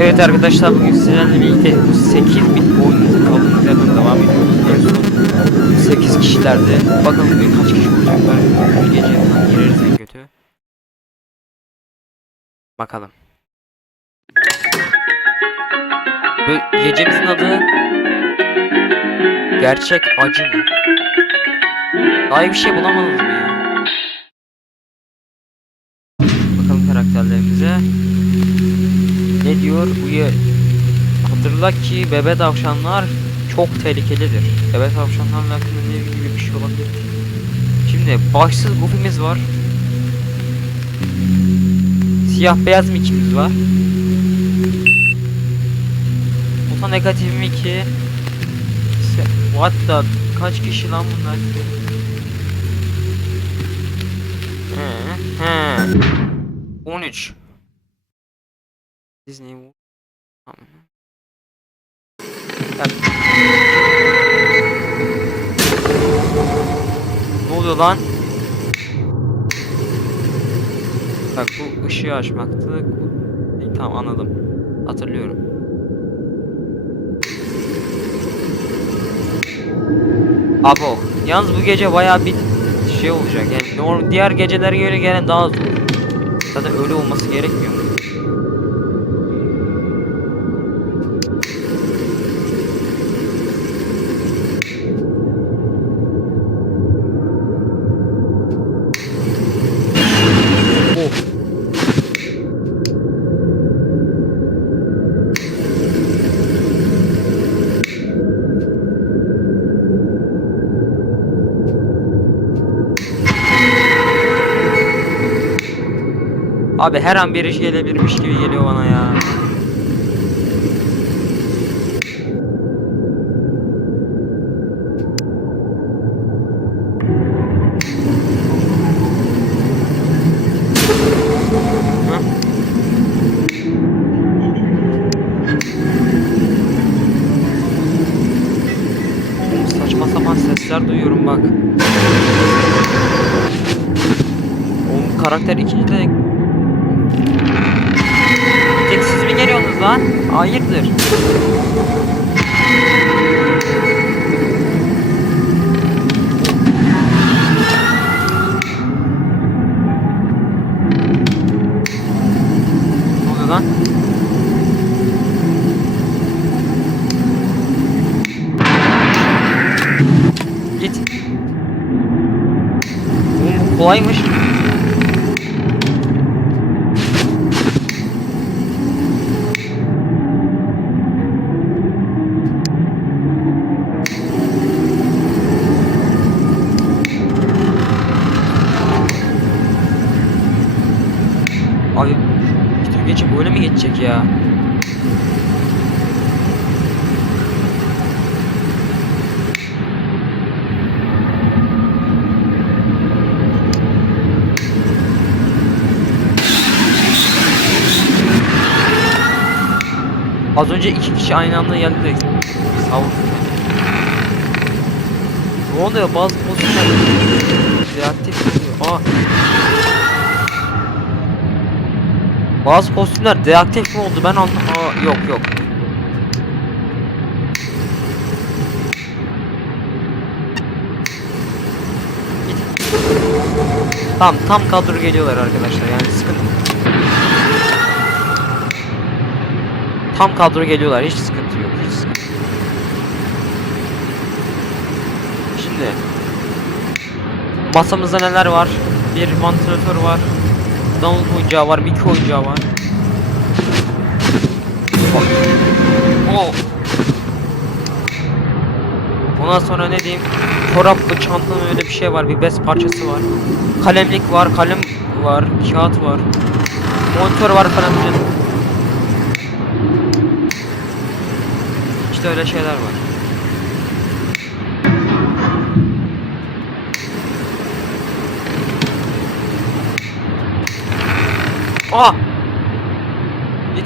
Evet arkadaşlar bugün sizlerle birlikte bu 8 bit kaldığımız yerden devam ediyoruz. En son 8 kişilerdi. Bakalım bugün kaç kişi olacaklar. Bir gece gireriz en kötü. Bakalım. Bu gecemizin adı Gerçek acı mı? Daha iyi bir şey bulamadınız mı ya? Diyor? Bu ye- Hatırla ki bebe tavşanlar çok tehlikelidir. Bebe tavşanlarla hakkında ne gibi bir şey olabilir? Şimdi başsız Goofy'miz var. Siyah beyaz Mickey'miz var. Ota negatif Mickey. What the kaç kişi lan bunlar? He, he. 13. Disney World. Tamam. Ne oluyor lan? Bak bu ışığı açmaktı. İyi, tamam anladım. Hatırlıyorum. Abo. Yalnız bu gece bayağı bir şey olacak. Yani norm diğer gecelere göre gene daha zor. Zaten öyle olması gerekmiyor mu? Abi her an bir iş gelebilirmiş gibi geliyor bana ya. Saçma sapan sesler duyuyorum bak. Oğlum karakter ikinci de Hayırdır? Git. Oğlum bu kolaymış. Böyle mi geçecek ya? Az önce iki kişi aynı anda geldi de savurdu. Ne oluyor? Bazı pozisyonlar reaktif oluyor. Aa. Bazı kostümler deaktif mi oldu ben anlam Aa, yok yok. Tamam tam kadro geliyorlar arkadaşlar yani sıkıntı. Tam kadro geliyorlar hiç sıkıntı yok hiç sıkıntı. Şimdi masamızda neler var? Bir vantilatör var. Donald oyuncağı var, Mickey oyuncağı var. Oh. Ondan sonra ne diyeyim? Çoraplı, çantalı öyle bir şey var. Bir bez parçası var. Kalemlik var, kalem var, kağıt var. Monitör var falan filan. İşte öyle şeyler var. Aha! Git.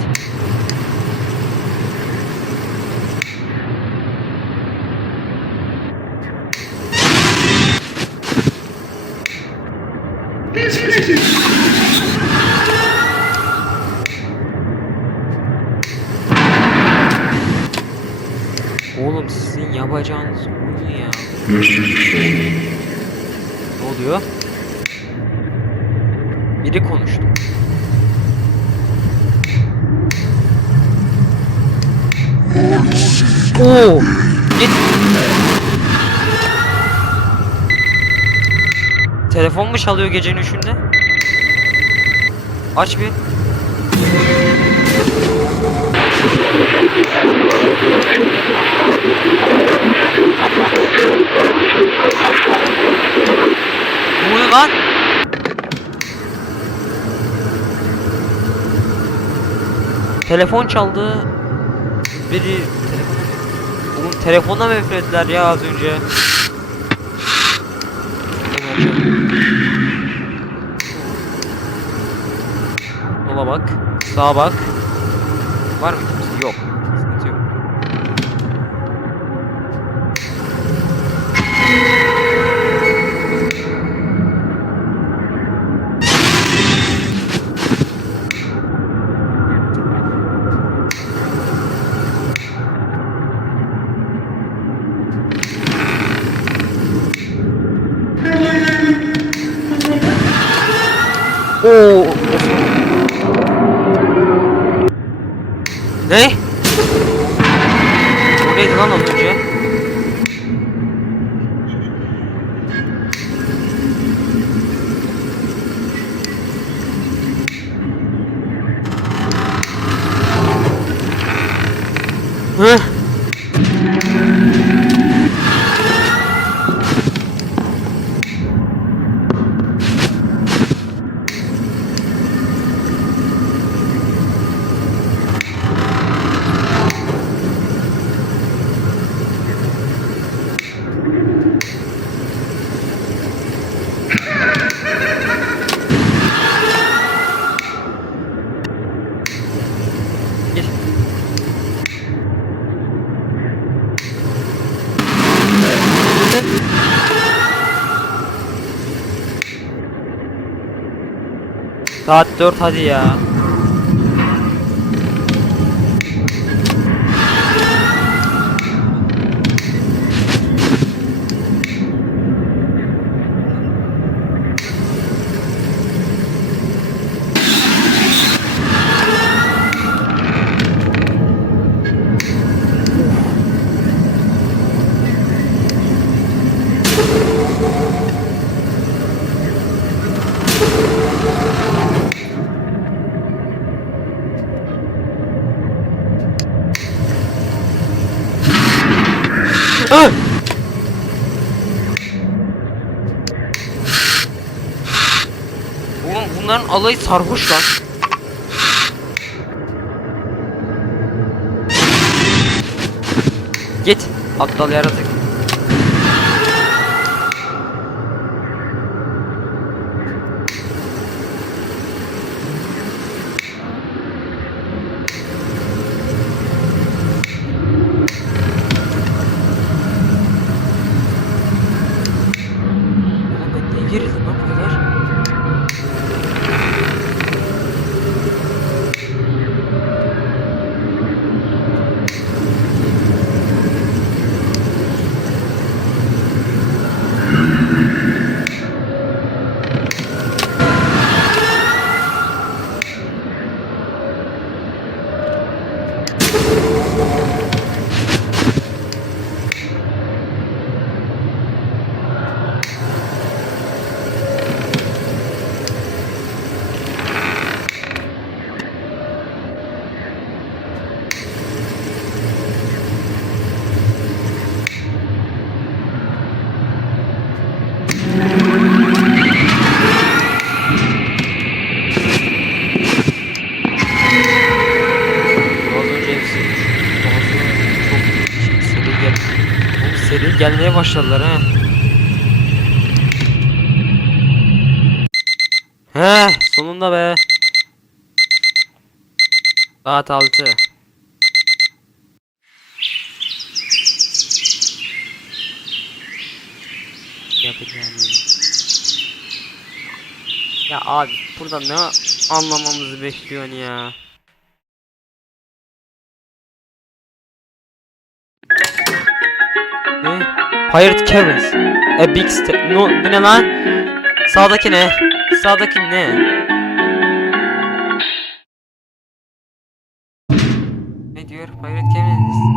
Oğlum sizin yapacağınız oyun ya. ne oluyor? Biri konuştu. Oo! Git. Telefon mu çalıyor gecenin üçünde? Aç bir. Bu ne lan? Telefon çaldı. Biri Oğlum telefonla mı üflediler ya az önce? Sola bak. Sağa bak. Var mı kimse? Yok. Sıkıntı yok. Oo. Ne? O neydi lan az önce? Hı? Saat 4 hadi ya. Ah! Oğlum bunların alayı sarhoş lan. Git aptal yaratık. Gerildim lan bu kadar? Az önce hepsi bazı çok seri gel. Oğlum seri gelmeye başladılar ha. He sonunda be. Saat 6. Yapacağım Ya abi burada ne anlamamızı bekliyorsun ya? Pirate Caverns. A big step. No, bu ne lan? Sağdaki ne? Sağdaki ne? Ne diyor? Pirate Caverns.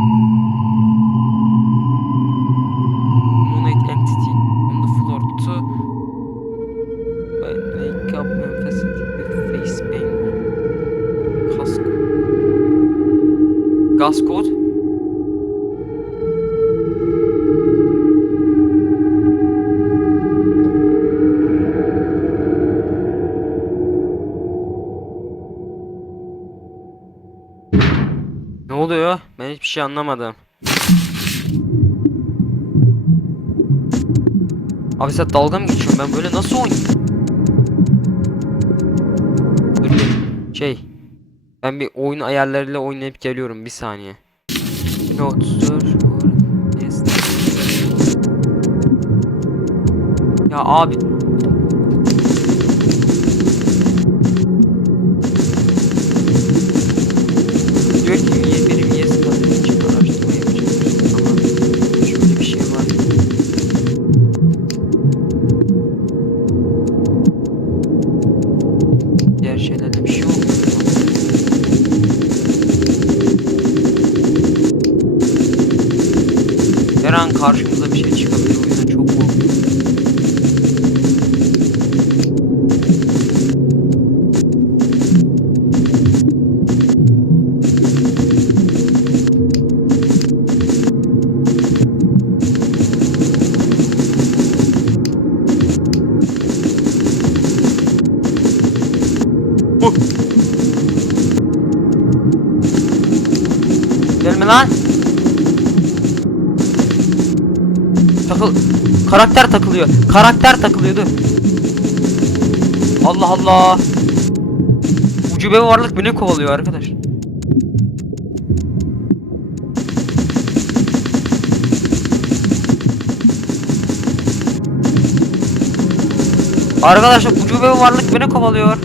Şey anlamadım. Abi sen dalga mı geçiyorsun? Ben böyle nasıl oynayayım? Şey. Ben bir oyun ayarlarıyla oynayıp geliyorum bir saniye. Dur. Yes. Ya abi lan. Takıl. Karakter takılıyor. Karakter takılıyor dur. Allah Allah. Ucube varlık beni kovalıyor arkadaş. Arkadaşlar ucube varlık beni kovalıyor.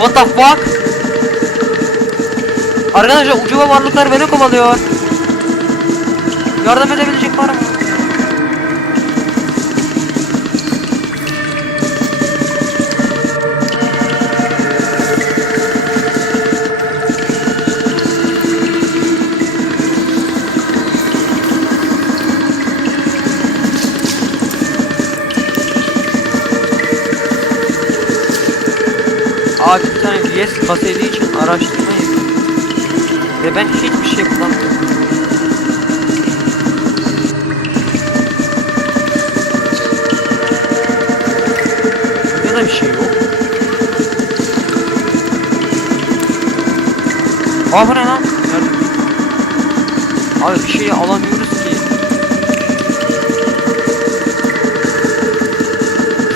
What the fuck? Arkadaşlar ucube varlıklar beni kovalıyor. Yardım edebilecek var mı? Abi bir tane VS kaseti için araştırma yapıyorum. Ve ben hiçbir şey bulamıyorum. Ya da bir şey yok. Aa bu ne lan? Abi bir şeyi alamıyoruz ki.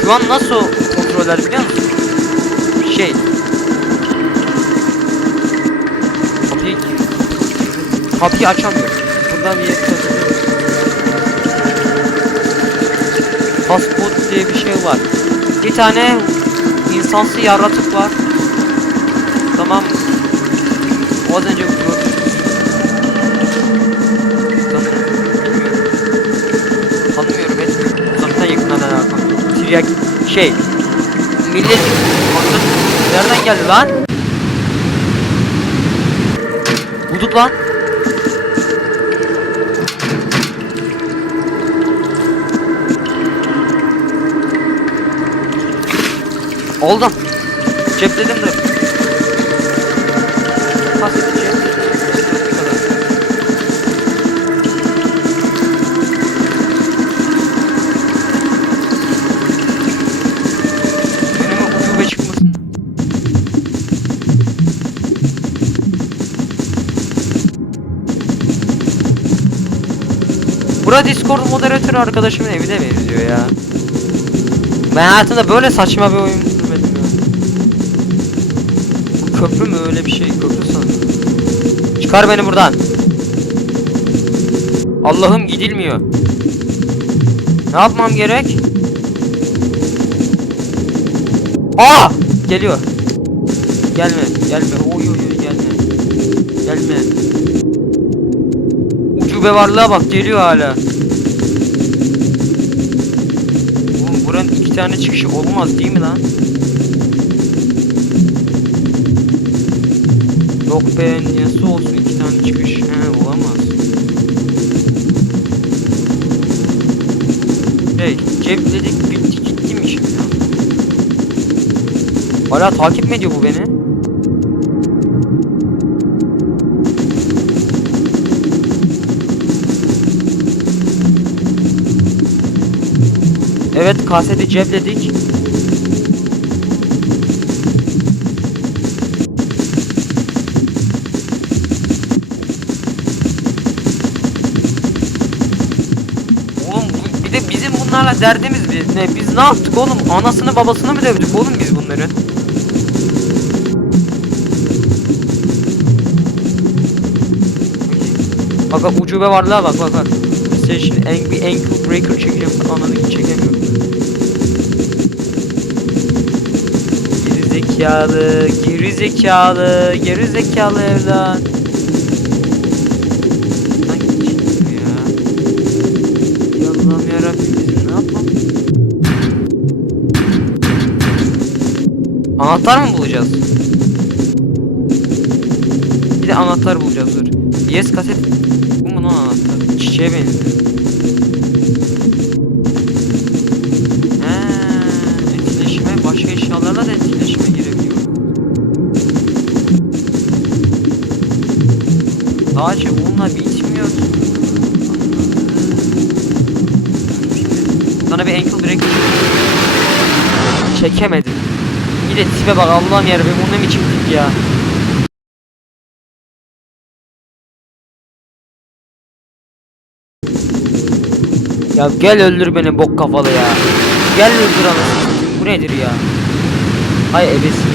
Şu an nasıl kontroller biliyor musun? Şey. Kapıyı kapıyı açamıyorum. Buradan bir yere. Passport diye bir şey var. Bir tane insansı yaratık var. Tamam. O az önce gördüm. Tanımıyorum. Uzaktan yakından. Tiryak şey. Millet Nereden geldi lan? Bulduk lan. Oldum. Cepledim de. Pas Bura Discord moderatörü arkadaşımın evine benziyor ya. Ben hayatımda böyle saçma bir oyun görmedim ya. Bu köprü mü öyle bir şey? Köprü sanırım. Çıkar beni buradan. Allah'ım gidilmiyor. Ne yapmam gerek? Aa! Geliyor. Gelme, gelme. Oy oy oy gelme. Gelme. Ucube varlığa bak geliyor hala. Oğlum buranın iki tane çıkışı olmaz değil mi lan? Yok be nasıl olsun iki tane çıkış? He olamaz. Hey cepledik bitti gitti mi şimdi? Hala takip mi ediyor bu beni? Evet kaseti cepledik. Oğlum bir de bizim bunlarla derdimiz biz ne? Biz ne yaptık oğlum? Anasını babasını mı dövdük oğlum biz bunları? Bak bak ucube varlığa bak bak bak. Size şimdi en, bir ankle breaker çekeceğim. Ananı çekemiyorum. Zekalı, geri zekalı, geri zekalı evlat. Anahtar mı bulacağız? Bir de anahtar bulacağız dur. Yes kaset. Bu mu lan anahtar? Çiçeğe benziyor. Sadece bununla bitmiyor. ki. Sana bir ankle break çekemedim. Bir de tipe bak Allah'ım yarabbim bununla mı çıktık ya? Ya gel öldür beni bok kafalı ya. Gel öldür anasını. Bu nedir ya? Hay ebesini